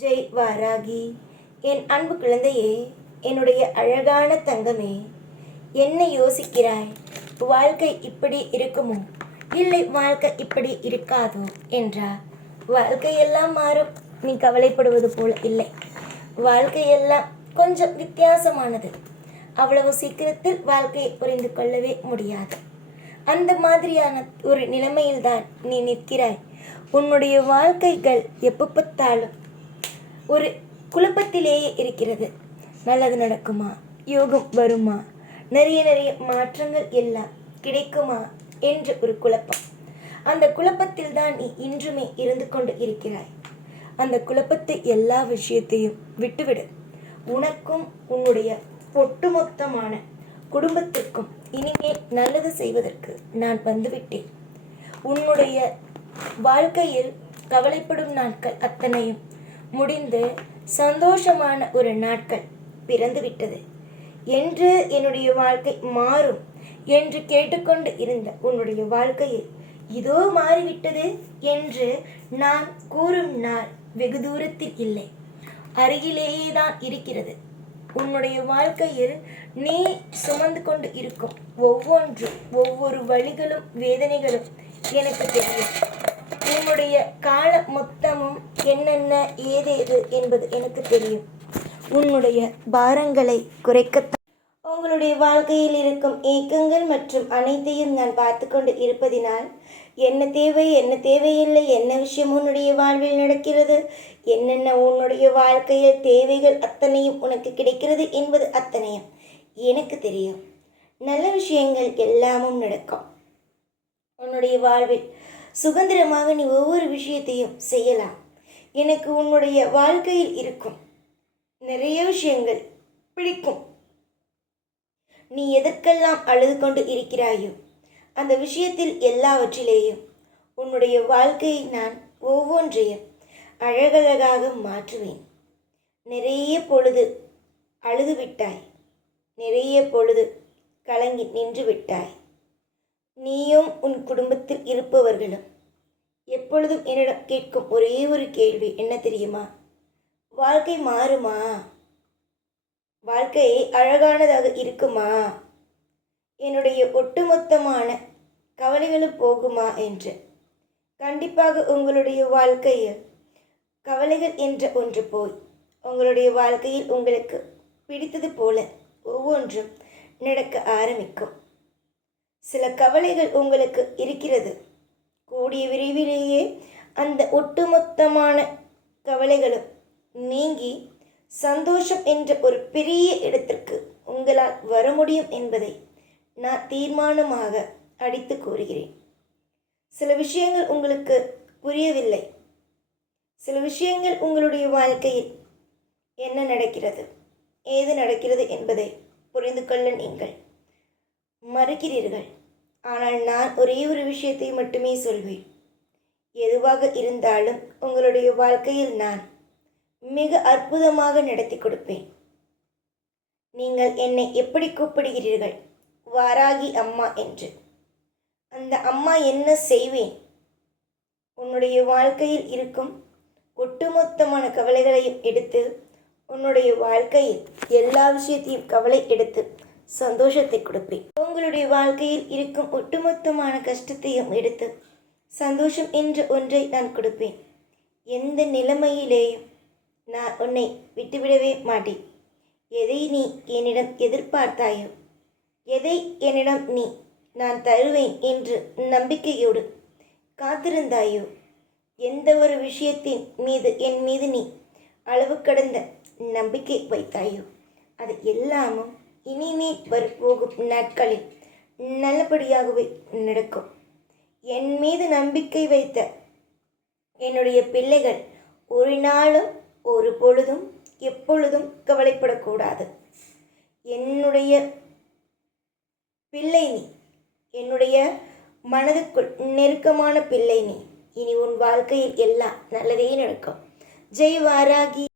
ஜெய் வாராகி. என் அன்பு குழந்தையே, என்னுடைய அழகான தங்கமே, என்ன யோசிக்கிறாய்? வாழ்க்கை இப்படி இருக்குமோ, இல்லை வாழ்க்கை இப்படி இருக்காதோ என்றா? வாழ்க்கையெல்லாம் மாறும், நீ கவலைப்படுவது போல இல்லை. வாழ்க்கையெல்லாம் கொஞ்சம் வித்தியாசமானது. அவ்வளவு சீக்கிரத்தில் வாழ்க்கையை புரிந்து கொள்ளவே முடியாது. அந்த மாதிரியான ஒரு நிலைமையில்தான் நீ நிற்கிறாய். உன்னுடைய வாழ்க்கைகள் எப்போ பார்த்தாலும் ஒரு குழப்பத்திலேயே இருக்கிறது. நல்லது நடக்குமா, யோகம் வருமா, நிறைய மாற்றங்கள் எல்லாம் கிடைக்குமா என்ற ஒரு குழப்பம். அந்த குழப்பத்தில் தான் நீ இன்றுமே இருந்து கொண்டு இருக்கிறாய். அந்த குழப்பத்தை எல்லா விஷயத்தையும் விட்டுவிடு. உனக்கும் உன்னுடைய ஒட்டுமொத்தமான குடும்பத்திற்கும் இனிமேல் நல்லது செய்வதற்கு நான் வந்துவிட்டேன். உன்னுடைய வாழ்க்கையில் கவலைப்படும் நாட்கள் அத்தனையும் முடிந்து சந்தோஷமான ஒரு நாட்கள் பிறந்துவிட்டது. என்று என்னுடைய வாழ்க்கை மாறும் என்று கேட்டுக்கொண்டு இருந்த உன்னுடைய வாழ்க்கையில் இதோ மாறிவிட்டது என்று நான் கூறும் நாள் வெகு தூரத்தில் இல்லை, அருகிலேயே தான் இருக்கிறது. உன்னுடைய வாழ்க்கையில் நீ சுமந்து கொண்டு இருக்கும் ஒவ்வொரு வழிகளும் வேதனைகளும் எனக்கு தெரியும். உன்னுடைய கால மொத்தமும் என்னென்ன ஏதேது என்பது எனக்கு தெரியும். உன்னுடைய பாரங்களை குறைக்கத்தான் உங்களுடைய வாழ்க்கையில் இருக்கும் ஏக்கங்கள் மற்றும் அனைத்தையும் நான் பார்த்து கொண்டு இருப்பதினால் என்ன தேவை, என்ன தேவையில்லை, என்ன விஷயம் உன்னுடைய வாழ்வில் நடக்கிறது, என்னென்ன உன்னுடைய வாழ்க்கையில் தேவைகள் அத்தனையும் உனக்கு கிடைக்கிறது என்பது அத்தனையும் எனக்கு தெரியும். நல்ல விஷயங்கள் எல்லாமும் நடக்கும். உன்னுடைய வாழ்வில் சுதந்திரமாக நீ ஒவ்வொரு விஷயத்தையும் செய்யலாம். எனக்கு உன்னுடைய வாழ்க்கையில் இருக்கும் நிறைய விஷயங்கள் பிடிக்கும். நீ எதற்கெல்லாம் அழுது கொண்டு இருக்கிறாயோ அந்த விஷயத்தில் எல்லாவற்றிலேயும் உன்னுடைய வாழ்க்கையை நான் ஒவ்வொன்றையும் அழகழகாக மாற்றுவேன். நிறைய பொழுது அழுது விட்டாய், நிறைய பொழுது கலங்கி நின்று விட்டாய். நீயும் உன் குடும்பத்தில் இருப்பவர்களும் எப்பொழுதும் என்னிடம் கேட்கும் ஒரே ஒரு கேள்வி என்ன தெரியுமா? வாழ்க்கை மாறுமா? வாழ்க்கை அழகானதாக இருக்குமா? என்னுடைய ஒட்டுமொத்தமான கவலைகளும் போகுமா என்று. கண்டிப்பாக உங்களுடைய வாழ்க்கையில் கவலைகள் என்ற ஒன்று போய் உங்களுடைய வாழ்க்கையில் உங்களுக்கு பிடித்தது போல ஒவ்வொன்றும் நடக்க ஆரம்பிக்கும். சில கவலைகள் உங்களுக்கு இருக்கிறது. கூடிய விரைவிலேயே அந்த ஒட்டுமொத்தமான கவலைகளும் நீங்கி சந்தோஷம் என்ற ஒரு பெரிய இடத்திற்கு உங்களால் வர முடியும் என்பதை நான் தீர்மானமாக அடித்து கூறுகிறேன். சில விஷயங்கள் உங்களுக்கு புரியவில்லை. சில விஷயங்கள் உங்களுடைய வாழ்க்கையில் என்ன நடக்கிறது, ஏது நடக்கிறது என்பதை புரிந்து கொள்ள நீங்கள் மறுக்கிறீர்கள். ஆனால் நான் ஒரே ஒரு விஷயத்தை மட்டுமே சொல்வேன். எதுவாக இருந்தாலும் உங்களுடைய வாழ்க்கையில் நான் மிக அற்புதமாக நடத்தி கொடுப்பேன். நீங்கள் என்னை எப்படி கூப்பிடுகிறீர்கள்? வாராகி அம்மா என்று. அந்த அம்மா என்ன செய்வேன்? உன்னுடைய வாழ்க்கையில் இருக்கும் ஒட்டுமொத்தமான கவலைகளையும் எடுத்து, உன்னுடைய வாழ்க்கையில் எல்லா விஷயத்தையும் கவலை எடுத்து சந்தோஷத்தை கொடுப்பேன். உங்களுடைய வாழ்க்கையில் இருக்கும் ஒட்டுமொத்தமான கஷ்டத்தையும் எடுத்து சந்தோஷம் என்ற ஒன்றை நான் கொடுப்பேன். எந்த நிலைமையிலேயும் நான் உன்னை விட்டுவிடவே மாட்டேன். எதை நீ என்னிடம் எதிர்பார்த்தாயோ, எதை என்னிடம் நான் தருவேன் என்று நம்பிக்கையோடு காத்திருந்தாயோ, எந்த ஒரு விஷயத்தின் மீது என் மீது நீ அளவு கடந்த நம்பிக்கை வைத்தாயோ, அது எல்லாமும் இனிமேல் வரப்போகும் நாட்களில் நல்லபடியாகவே நடக்கும். என் மீது நம்பிக்கை வைத்த என்னுடைய பிள்ளைகள் ஒரு நாளும் ஒரு பொழுதும் எப்பொழுதும் கவலைப்படக்கூடாது. என்னுடைய பிள்ளை நீ, என்னுடைய மனதுக்குள் நெருக்கமான பிள்ளை நீ. இனி உன் வாழ்க்கையில் எல்லாம் நல்லதே நடக்கும். ஜெய் வாராகி.